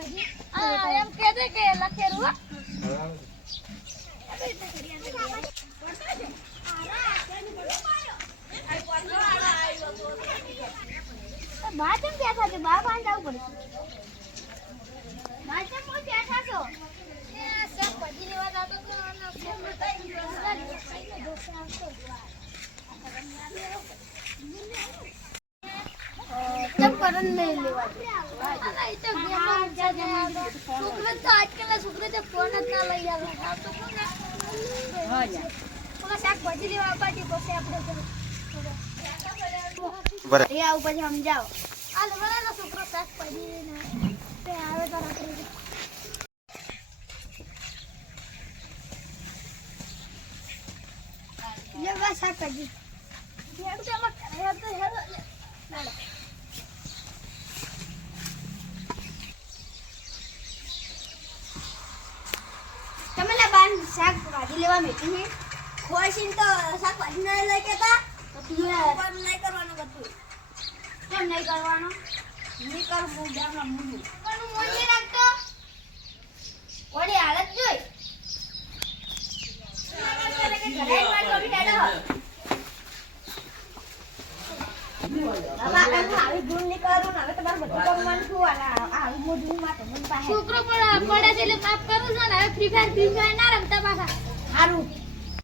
એમ કે દે કે લખેલું હો બા કેમ બેઠા છે બા પાંચ જવું પડે બા કેમ બેઠા છો સબ બધી લેવા જાતો તો जब करन नहीं लेवा नहीं तो गेम जा जा सुकरे तो आजकल सुकरे जब फोन ना લઈ આવે આ તો કોણ હા જા ઓલા શાક ભાજી લેવા પાટી પછી આપણે બરાબર એ આવ પછી સમજાવ આ લેવાના સુકરો શાક ભાજી ને તે આવે તો રાત્રે ये बस शाक भाजी ये तो हेलो तमला बान शाक भाजी लेवा मेटी है खोशीन तो शाक भाजी न લઈ કેતા તો તું પણ નહીં કરવાનું કતું કેમ નહીં કરવાનો ની કર બહુ જામલા મુંડું પણ મોંજે રાખતો ઓડી હાલત જોઈ ઘરે માર કોબી ડાડો બાબા કામ આવી ગુણ ની કરું ને હવે તમાર બધું કામ મન છું આના આવી મોઢું માટે મન પાસે છોકરો પણ પડે છે એટલે કાપ કરું છું ને હવે ફ્રી ફાયર ના રમતા પાછા હારું